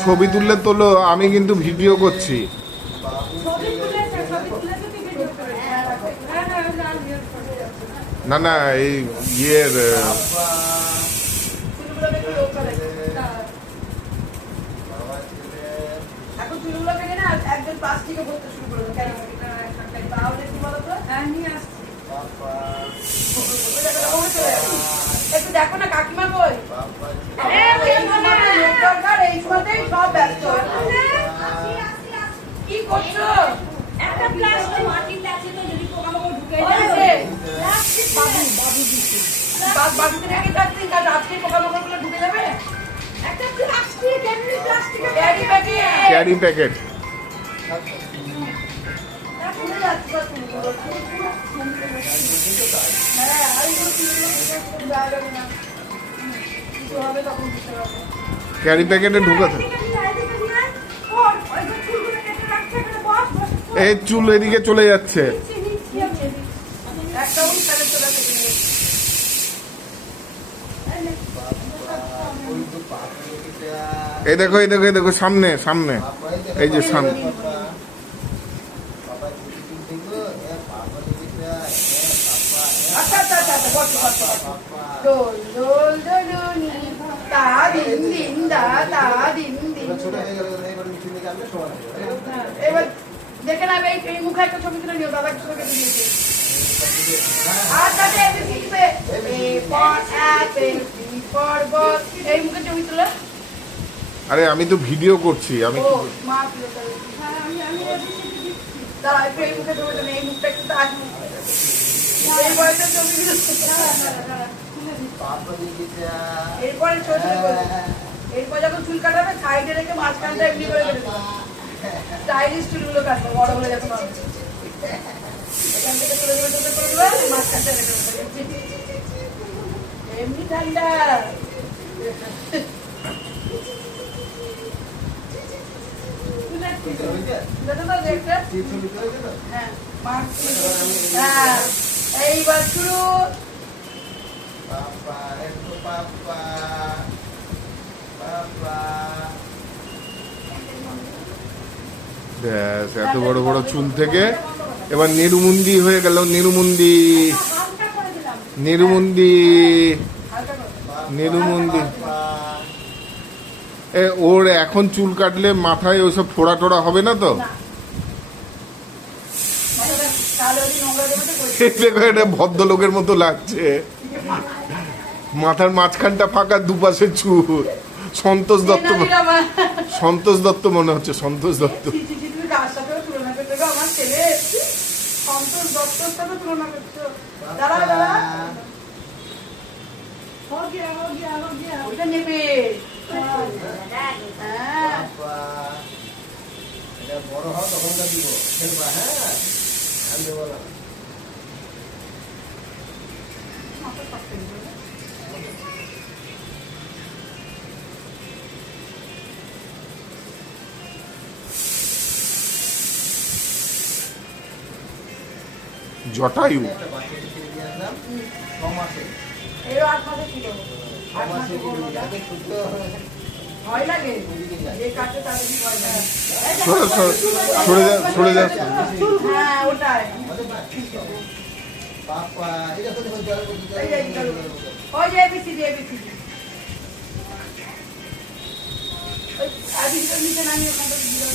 ছবি তুললে তোলো আমি কিন্তু ভিডিও করছি। না তুলেছে ছবি তুলেছে তুই ভিডিও করে হ্যাঁ করছ একটা প্লাস্টিক মাটির আছে তো যদি পোকামাকড় ঢুকে যায় প্লাস্টিক বাবু বাবু দিছে রেখে যাচ্ছি আজকে পোকামাকড়গুলো ঢুকে যাবে একটা প্লাস্টিক এমনি plastic carry packet carry packet. হ্যাঁ, আর। কিছু হবে তখন। ক্যারি প্যাকেটে ঢুকাতে এই চুল এদিকে চলে যাচ্ছে। এই দেখো এই দেখো এই দেখো, সামনে সামনে এই যে সামনে এবার দেখে নেবে এই এই মুখে একটা ছবি তুলে নিও দাদা ছবি তুলে আর তাতে ফর অ্যাপেল ফর বল এই মুখে ছবি তুলে। আরে আমি তো ভিডিও করছি আমি কি মা তুলে তুলে দাঁড়া একটু এই মুখে ছবি তুলে এই মুখটা একটু এই বয়সে ছবি তুলে। এরপরে ছবি বলছি। এরপর যখন চুল কাটাবে সাইডে রেখে মাঝখানটা এমনি করে স্টাইলিশ চুলগুলো কাটবো, বড় বলে যখন হবে। এখান থেকে তুলে দেবে তুলে করে দেবে মাঝখানটা এমনি হ্যাঁ হ্যাঁ এইবার শুরু। ব্যাস এত বড় বড় চুল থেকে। এবার নিরুমুন্দি হয়ে গেল নিরুমুন্দি নিরুমুন্দি নিরুমুন্দি এ, ওর এখন চুল কাটলে মাথায় ওইসব ফোড়া টোড়া হবে না তো? এটা ভদ্রলোকের মতো লাগছে। মাথার মাঝখানটা ফাঁকা, দুপাশে চুল। সন্তোষ দত্ত। সন্তোষ দত্ত মনে হচ্ছে, সন্তোষ দত্ত ছি, ছি, ছি, তুমি কার সাথেও তুলনা করতে গো, আমার ছেলে সন্তোষ দত্তর সাথে তুলনা করছো দাঁড়া দাঁড়া हो गया हो गया हो गया ওইটা নেবে হ্যাঁ বড় হও তখন তো দিব খেলবা হ্যাঁ আমি দেবো না লাগে? সরে সরে সরে যা সরে যা। হ্যাঁ ওটাই। নিচে নামিয়ে ওখানটা দিয়ে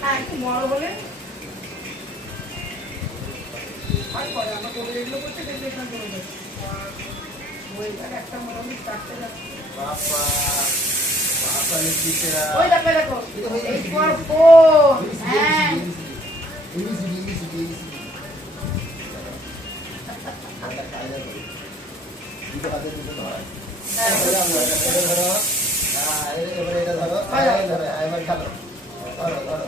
হ্যাঁ একটু বড় হলে স্টেশন করে দেবে ওয়েটার একটা মোটামুটি চারটে যাচ্ছে বাবা বাবা লিখিটা ওই দেখো দেখো এই ফর ফোর হ্যাঁ ইংলিশ ইংলিশ ইংলিশ এটা কাজে করে এটা কাজে দিতে হয় ধরো হ্যাঁ এটা ধরো এটা ধরো এবার খেলো ধরো ধরো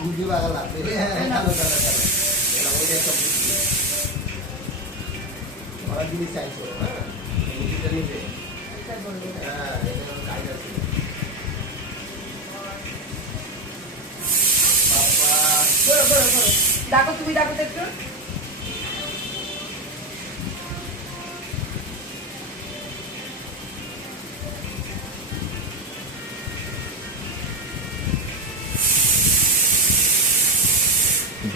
বুদ্ধি বাগাল আছে ওরা জিনিস তুমি ডাকো একটু।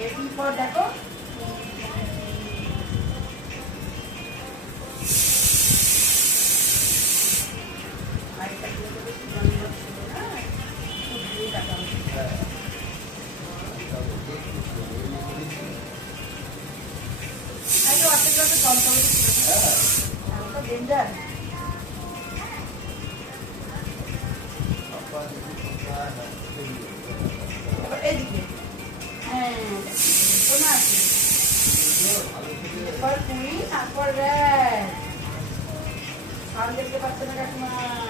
এরকম করে দেখো অর্ধেক জল টমেটো ছিল তো ডেঞ্জার バット流します。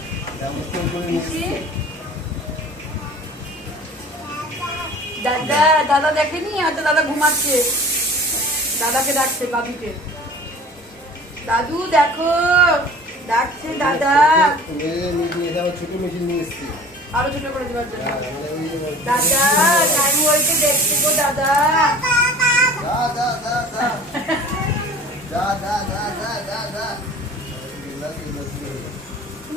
দাদা দাদা দেখেনি? হয়তো দাদা ঘুমাচ্ছে। দাদাকে ডাকছে, বাবিকে। দাদু, দেখো। ডাকছে দাদা। ছোট মেশিন নিয়ে এসছি আরও ছোট করে দেওয়ার জন্য। দাদা টাইম বলতে দেখছি গো, দাদা। দাদা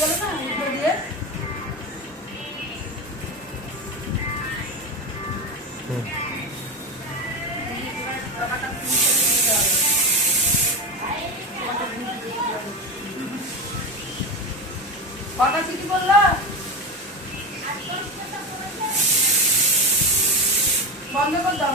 গেল না উল্টো দিয়ে। কটা সিটি বলল? বন্ধ করতাম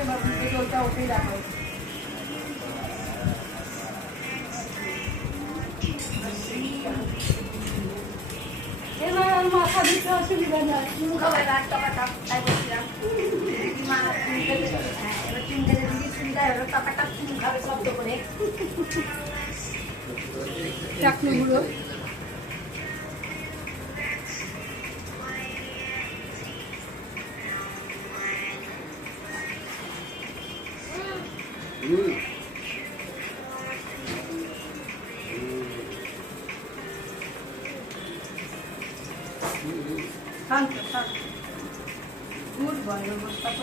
রাখা এবার মাথা দিতে অসুবিধা নাই এবার কাপ খাবে শব্দ করে চাকরিগুলো শান্ত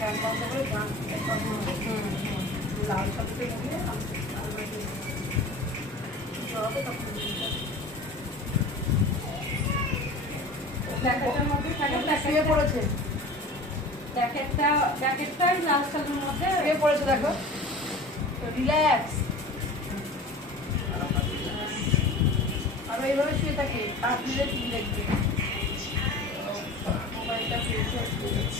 ফ্যান বন্ধ করে লাল সাথে মুড়িয়ে জড়াবে তখন প্যাকেটের মধ্যে শুয়ে পড়েছে প্যাকেটটা প্যাকেটটাই লাল কালারের মধ্যে শুয়ে পড়েছে দেখো রিল্যাক্স আমরা এইভাবে শুয়ে থাকি হাত দিলে চুল দেখবে মোবাইলটা শুয়েছে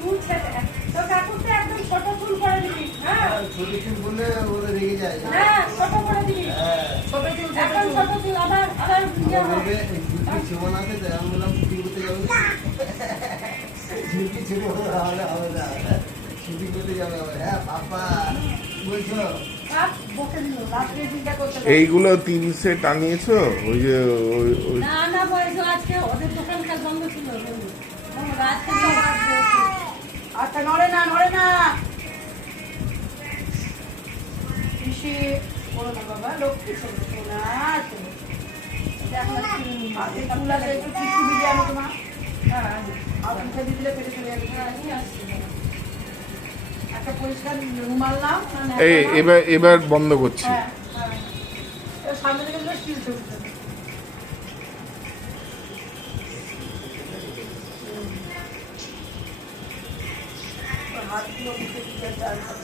চুল ছেড়ে তো কাকুর একদম ছোট চুল করে দিবি হ্যাঁ? ছোট চুল বললে ওরা রেগে যায়। হ্যাঁ ছোট করে দিবি। হ্যাঁ। ছোট চুল এখন ছোট চুল আবার আবার ইয়ে হবে। বলবে, আছে তো আমি বললাম করতে যাব হবে হবে না শুটিং করতে যাবে আবার। হ্যাঁ পাপা বলছো। এইগুলো তিনশে টানিয়েছো ওই যে ওই ওই না না বয়স আজকে ওদের দোকানকার বন্ধ ছিল রাত্রে আচ্ছা নড়ে না নড়ে না। পিসি বলো না বাবা লক্ষ্মী ছেলে সোনা দেখো না, হাতে চুল আছে একটু টিস্যু দিয়ে আনো তোমার হ্যাঁ আর মুখে দিয়ে দিলে পেটে চলে যাবে। একটা পরিষ্কার রুমাল নাও। এই এবার এবার বন্ধ করছি। হ্যাঁ হ্যাঁ। সামনে থেকে স্টিল ছবি চাল